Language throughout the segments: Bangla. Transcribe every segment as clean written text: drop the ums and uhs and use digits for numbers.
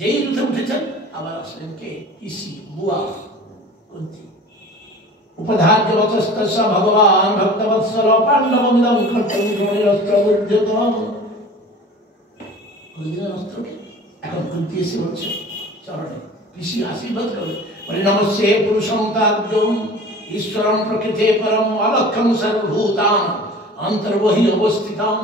যেই রথে উঠেছেন আবার আসলেন কে? পিসি, বুয়া কুন্তী। উপধার্য বচস্তস্য ভগবান ভক্তবৎসল পাণ্ডবমিদং কর্তব্য গুণিরস্ত্রবুদ্ধ্যতম। ওইদিনের অস্ত্রকে এখন কুন্তী এসে বলছে চরণে, পিসি আশীর্বাদ করবে, বলে নমস্যে পুরুষং তাজ্ঞম ঈশ্বরং প্রকৃতে পরম অলক্ষং সর্বভূতান অন্তর্বহি অবস্থিতম।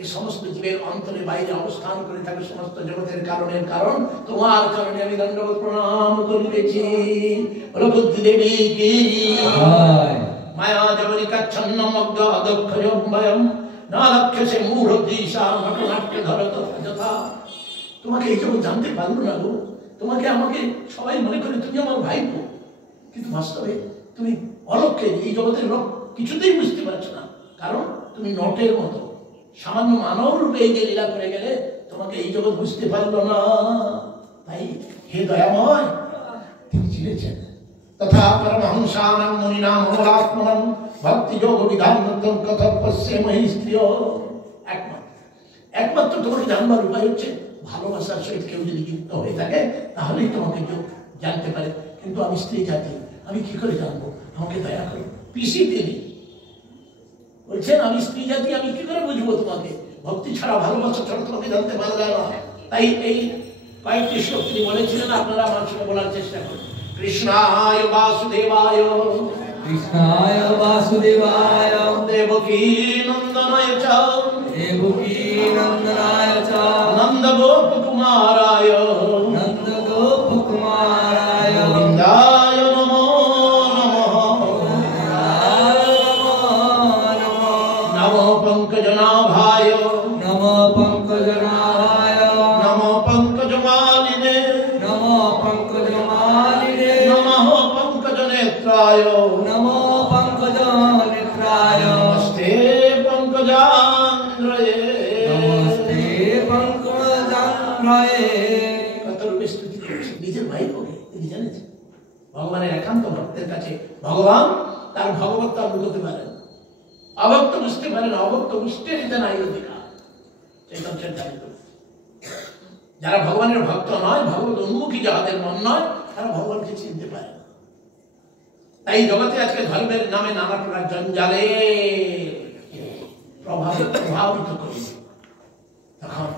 এই সমস্ত জীবের অন্তরে বাইরে অবস্থান করে থাকে সমস্ত জগতের কারণের কারণ তোমার কারণে আমি দণ্ডবত প্রণাম করিতেছি। বলো বুদ্ধি দেবী কি মায়া জবনি কাচ্ছন্ন মগ্ধ অদক্ষয়ম ভয়ম না লক্ষ্যসে মূঢ় দিশা নটনাট্য ধরত যথা। তোমাকে এই জগৎ জানতে পারলো না গো, তোমাকে আমাকে সবাই মনে করে তুমি আমার ভাইপো, কিন্তু বাস্তবে তুমি অলক্ষ্যে এই জগতের লোক কিছুতেই বুঝতে পারছো না, কারণ তুমি নটের মতো সামান্য মানব রূপে এই যে লীলা করে গেলে তোমাকে এই জগৎ বুঝতে পারলো না। তাই হে দয়াময় তিনি চিনেছেন। তথা পরমহংসানাং মুনিনাং অমলাত্মনাং ভক্তি যোগ বিধানতম কথোপস্যে মহিস্ত্রিয়। একমাত্র তোমাকে জানবার উপায় হচ্ছে ভালোবাসার সহিত কেউ যদি যুক্ত হয়ে থাকে তাহলেই তোমাকে কেউ জানতে পারে। কিন্তু আমি স্ত্রী জাতি, আমি কি করে জানবো? আমাকে দয়া করো। পিসি তিনি বলছেন আমি স্ত্রী জাতি, আমি কি করে বুঝবো তোমাকে? ভক্তি ছাড়া ভালোবাসা ছাড়া তোমাকে জানতে পারা যায় না। তাই এই কয়েকটি শ্লোক তিনি বলেছিলেন, আপনারা আমার সঙ্গে বলার চেষ্টা করুন। কৃষ্ণায় বাসুদেবায় কৃষ্ণায় বাসুদেবায় দেবকী নন্দনায় চ দেবকী নন্দনায় চ নন্দ গোপ কুমারায় নন্দ গোপ কুমারায় গোবিন্দায় নমো নমঃ নমো পঙ্কজনাভায় নমো পঙ্কজনাভায় নমো পঙ্কজমালিনে নমো পঙ্কজমালিনে নমঃ পঙ্কজনেত্রায় নমো পঙ্কজনেত্রায় নমস্তে পঙ্কজান্দ্রয়ে নমস্তে পঙ্কজান্দ্রয়ে। কত রূপে স্তুতি করছে নিজের ভাই বলে তিনি জানেছেন। ভগবানের একান্ত ভক্তের কাছে ভগবান তার ভগবত্তা বুঝতে পারেন, অভক্ত বুঝতে পারেন, অভক্ত বুঝতে নিতে নাই অধিকার। যারা ভগবানের ভক্ত নয়, ভগবত উন্মুখী যাদের মন নয়, তারা ভগবানকে চিনতে পারে না। তাই জগতে আজকে ধর্মের নামে নানা প্রকার জঞ্জালে প্রভাবিত করি। তখন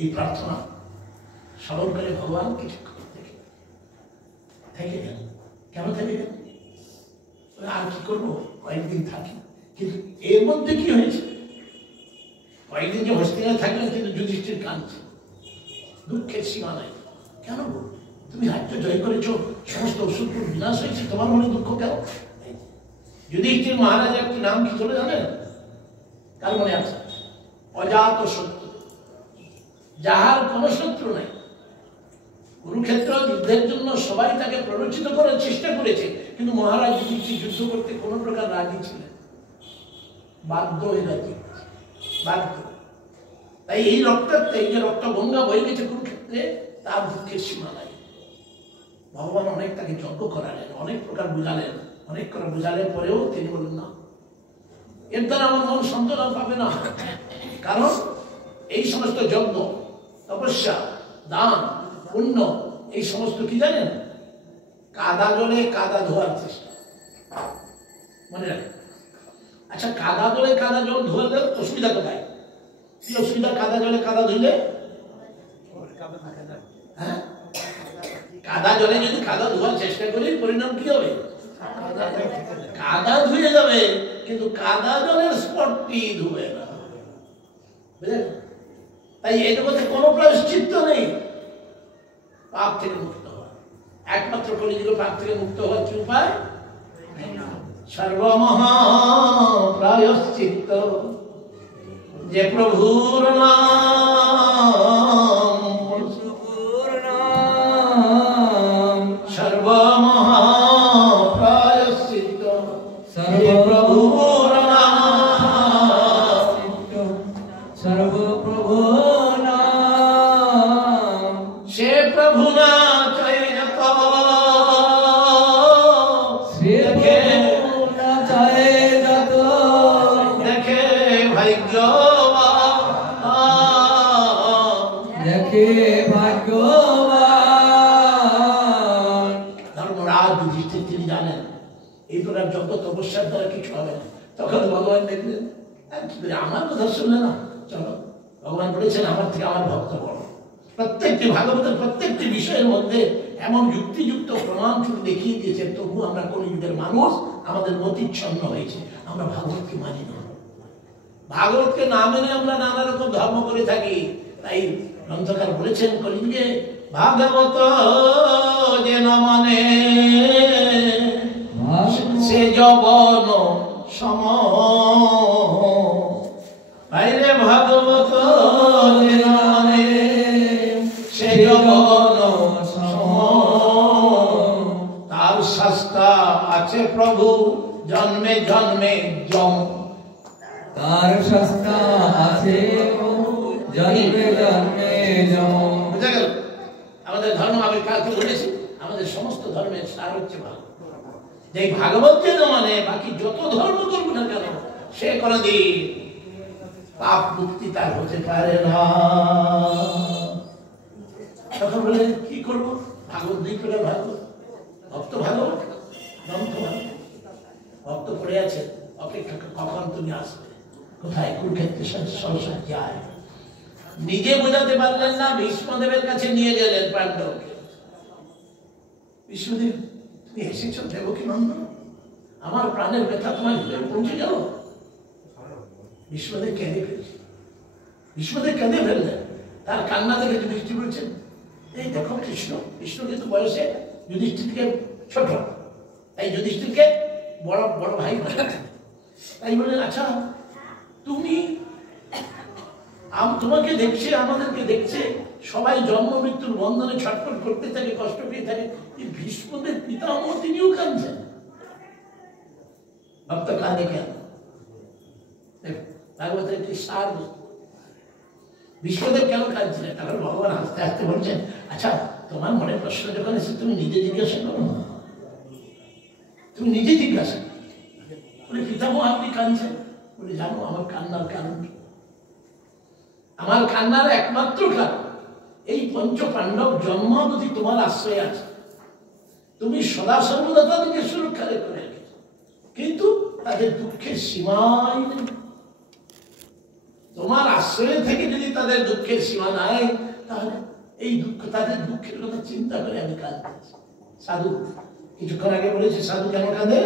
এই প্রার্থনা স্মরণ করে ভগবান কিছুক্ষণ থেকে গেল। কেন থেকে গেল? আর কি করবো, কয়েকদিন থাকি। কিন্তু এর মধ্যে কি হয়েছে? কয়েকদিন যে হস্তিনায় থাকলেন, কিন্তু যুধিষ্ঠির কাঁদছে, দুঃখের সীমা নাই। কেন গো, তুমি রাজ্য জয় করেছো, সমস্ত অসুরপুর বিনাশ হয়েছে, তোমার মনে দুঃখ কেন? যুধিষ্ঠির মহারাজের একটি নাম কি চলে জানেন? কার মনে আছে? অজাত শত্রু, যাহার কোনো শত্রু নাই। কুরুক্ষেত্র যুদ্ধের জন্য সবাই তাকে প্ররোচিত করার চেষ্টা করেছে, কিন্তু মহারাজ যুধিষ্ঠির যুদ্ধ করতে কোনো প্রকার রাজি ছিলেন, বাধ্য হয়ে রাজি, বাধ্য। তাই এই রক্তাক্তে, এই যে রক্ত গঙ্গা বয়ে গেছে কুরুক্ষেত্রে, তার দুঃখের সীমা নাই। ভগবান অনেক তাকে যজ্ঞ করালেন, অনেক প্রকার বুঝালেন, অনেক করে বুঝালেন পরেও তিনি বলেন না, এর দ্বারা আমার মন সন্তোষ পাবে না। কারণ এই সমস্ত যজ্ঞ, তপস্যা, দান, পুণ্য, এই সমস্ত কি জানেন? কাদা জলে কাদা ধোয়ার চেষ্টা। মনে রাখেন। আচ্ছা, কাদা জলে কাদা জল ধোয়ালে অসুবিধা কোথায়? কি অসুবিধা কাদা জলে কাদা ধুইলে? হ্যাঁ, কাদা জলে যদি কাদা ধোয়ার চেষ্টা করি, পরিণাম কি হবে? কাদা ধুয়ে যাবে, কিন্তু কাদা জলের স্পটটি ধুবে না। বুঝলেন? তাই এই জগতে কোনো প্রায়শ্চিত্ত নেই পাপ থেকে মুক্ত হওয়া। একমাত্র কলিযুগে পাপ থেকে মুক্ত হওয়ার কি উপায়? সর্বমহা প্রায়শ্চিত্ত, যে প্রভুর নাম, সর্বমহা প্রায়শ্চিত্ত, যে প্রভুর নাম, সর্বপ্রভুর নাম, সে প্রভু না চাই যত, সে প্রভু না চায় যত, দেখে ভাগ্যবান কে ভাগ্যবান। ধর্মরাজ যুধিষ্ঠির তিনি জানেন এই প্রকার যজ্ঞ তপস্যার দ্বারা কিছু হবে না। তখন ভগবান দেখলেন আমার কথা শুনলে না, চলো। ভগবান বলেছেন আমার থেকে আমার ভক্ত বড়। প্রত্যেকটি ভাগবতের প্রত্যেকটি বিষয়ের মধ্যে এমন যুক্তিযুক্ত প্রমাণ শুধু দেখিয়ে দিয়েছে, তবু আমরা কলিযুগের মানুষ, আমাদের মতিচ্ছন্ন হয়েছে, আমরা ভাগবতকে মানি না। ভাগবতকে না মেনে আমরা নানা রকম ধর্ম করে থাকি। তাই গ্রন্থকার বলেছেন কলিযুগে ভাগবত যে ন মানে সে যবন সম। বাইরে ভাগবত যে ন মানে সে যবন সম। তার শাস্তা আছে প্রভু জন্মে জন্মে জম। তার শাস্তা আছে জন্মে জন্মে জম। বুঝা গেল? আমাদের ধর্ম আমি কালকে বলেছি, আমাদের সমস্ত ধর্মের সার হচ্ছে ভাগবত। যে ভাগবত যে মানে বাকি যত ধর্ম করবো না কেন, সে কোনদিন পাপ মুক্তি তার হতে পারে না। তখন বলে কি করবো? ভাগবত দুই প্রকার ভাগবত, ভক্ত ভাগবত, গ্রন্থ ভাগবত। ভক্ত পড়ে আছে, অপেক্ষা কখন তুমি আসবে, কোথায় কুরুক্ষেত্রে সরসা যায়। নিজে বোঝাতে পারলেন না, ভীষ্মদেবের কাছে নিয়ে গেলেন পাণ্ডবকে। ভীষ্মদেব তুমি এসেছ দেবকী নন্দন, আমার প্রাণের ব্যথা তোমার হৃদয়ে পৌঁছে গেল। ভীষ্মদেব কেঁদে ফেলছে, ভীষ্মদেব কেঁদে ফেললেন। তার কান্না দেখে যুধিষ্ঠির বলছেন এই দেখো কৃষ্ণ, কৃষ্ণ কিন্তু বয়সে যুধিষ্ঠিরকে ছোট, তাই যুধিষ্ঠিরকে বড় বড় ভাই বলে। তাই বললেন আচ্ছা তুমি, তোমাকে দেখছে, আমাদেরকে দেখছে, সবাই জন্ম মৃত্যুর বন্ধনে ছটফট করতে থাকে, কষ্ট পেয়ে থাকে, ভীষ্মদের পিতামহ তিনিও কাঁদছেন। ভক্ত কাঁদে কেন? ভাগবতের একটি সার বস্তু। ভীষ্মদেব কেন কাঁদছিলেন? তারপর ভগবান হাসতে হাসতে বলছেন আচ্ছা তোমার মনে প্রশ্ন যখন এসে তুমি নিজে জিজ্ঞাসা করো না, তুমি নিজে জিজ্ঞাসা করো। বলে পিতামহ আপনি কাঁদছেন? বলে জানো আমার কান্নার কারণ কি? আমার কান্নার একমাত্র কারণ এই পঞ্চ পাণ্ডব জন্মাবধি তোমার আশ্রয় আছে, তুমি সদা সর্বদা তাদেরকে সুরক্ষা রেখে রেখেছ, কিন্তু তাদের দুঃখের সীমাই নেই। তোমার আশ্রয় থেকে যদি তাদের দুঃখের সীমা নাই, তাহলে এই দুঃখ, তাদের দুঃখের কথা চিন্তা করে আমি কাঁদতেছি। সাধু কিছুক্ষণ আগে বলেছে সাধু কেন কাঁদে?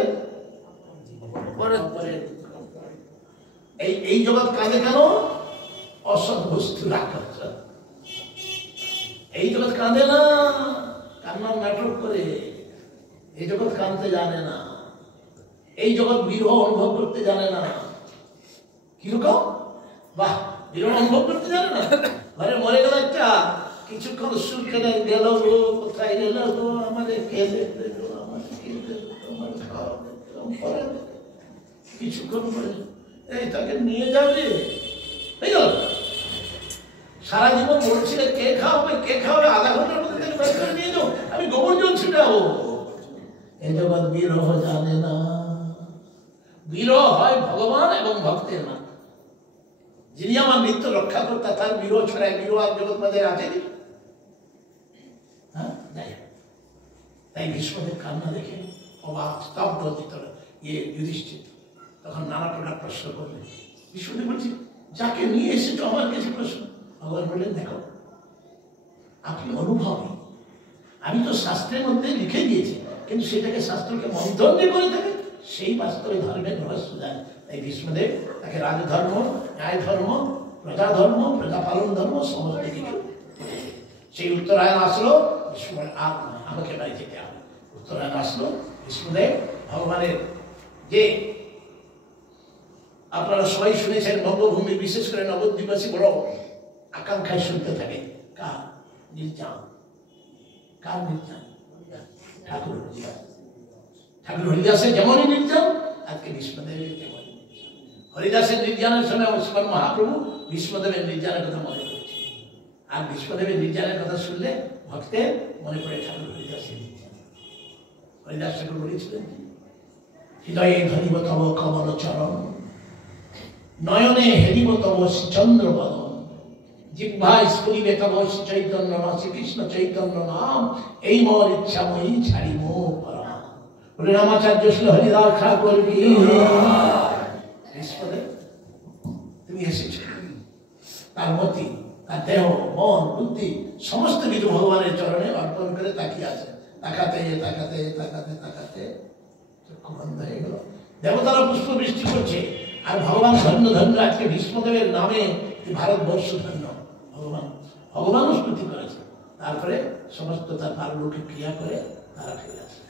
এই জগৎ কাঁদে কেন? অসৎ বস্তুর আকর্ষণ। এই জগৎ কাঁদে না, কান্নার নাটক করে। এই জগৎ কাঁদতে জানে না, এই জগৎ বিরহ অনুভব করতে জানে না। কিরকম? বাহ, বিরহ অনুভব করতে জানে না। ঘরে মরে গেল একটা, কিছুক্ষণ সুর কেনে গেল গো, কোথায় গেল গো, আমাদের কেঁদে গেল, আমাদের কেঁদে আমার খাওয়া পরে কিছুক্ষণ পরে এই তাকে নিয়ে যাবে। সারা জীবন বলছিলে কে খাওয়াবে কে খাওয়াবে, আধা ঘন্টার মধ্যে তাকে বের করে নিয়ে যাও, আমি গোবর জল ছিটাবো। এই জগৎ বিরহ জানে না। বিরহ হয় ভগবান এবং ভক্তের না। যিনি আমার নিত্য রক্ষা করতে, তার বিরহ ছড়ায়। বিরহ আর জগৎ মাঝে আছে কি? হ্যাঁ, তাই ভীষ্মদের কান্না দেখে অবাক স্তব্ধ যুধিষ্ঠির। তখন নানা প্রকার প্রশ্ন করলেন। ভীষ্মদেব বলছি যাকে নিয়ে এসেছো আমার কাছে প্রশ্ন। ভগবান বললেন দেখো আপনি অনুভবী, আমি তো শাস্ত্রের মধ্যে লিখে দিয়েছি, কিন্তু সেটাকে শাস্ত্রকে মন্থন দিয়ে করে থাকে, সেই বাস্তবে ধর্মের রহস্য জানে। তাই ভীষ্মদেব তাকে রাজধর্ম, ন্যায় ধর্ম, প্রজা ধর্ম, প্রজা পালন ধর্ম সমস্ত কিছু। সেই উত্তরায়ণ আসলো, ভীষ্মের আর আমাকে বাড়ি যেতে হবে। উত্তরায়ণ আসলো, ভীষ্মদেব ভগবানের যে আপনারা সবাই শুনেছেন বঙ্গভূমি, বিশেষ করে নবদ্বীপবাসী বড় আকাঙ্ক্ষায় শুনতে থাকে কার নির্যান। কার নির্যান? ঠাকুর হরিদাস। ঠাকুর হরিদাসের যেমনই নির্যান, আজকে ভীষ্মদেবের তেমনই। হরিদাসের নির্যানের সময় শ্রীমান মহাপ্রভু ভীষ্মদেবের নির্যানের কথা মনে করেছে। আর ভীষ্মদেবের নির্যানের কথা শুনলে ভক্তের মনে পড়ে ঠাকুর হরিদাসের নির্যান। হরিদাস ঠাকুর বলেছিলেন হৃদয়ে ধরিব তব কমল চরণ, নয়নে হেরিব তব চন্দ্র বদন, জিহ্বায় স্ফুরিবে তব চৈতন্য নাম, শ্রীকৃষ্ণ চৈতন্য নাম, এই মোর ইচ্ছাময়ী ছাড়িব পরম। বলে রামাচার্য শ্রী হরিদাস ঠাকুর কি ভীষ্মদেব তুমি এসেছ, তার মতি, তার দেহ, মন, বুদ্ধি সমস্ত কিছু ভগবানের চরণে অর্পণ করে তাকিয়ে আছে। তাকাতে তাকাতে তাকাতে তাকাতে চক্ষু বন্ধ হয়ে গেল। দেবতারা পুষ্প বৃষ্টি করছে, আর ভগবান ধন্য ধন্য আজকে ভীষ্মদেবের নামে ভারতবর্ষ ধন্য। ভগবানও স্তুতি করেছে। তারপরে সমস্ত তার পারলৌকিক ক্রিয়া করে তারা ফিরে আসে।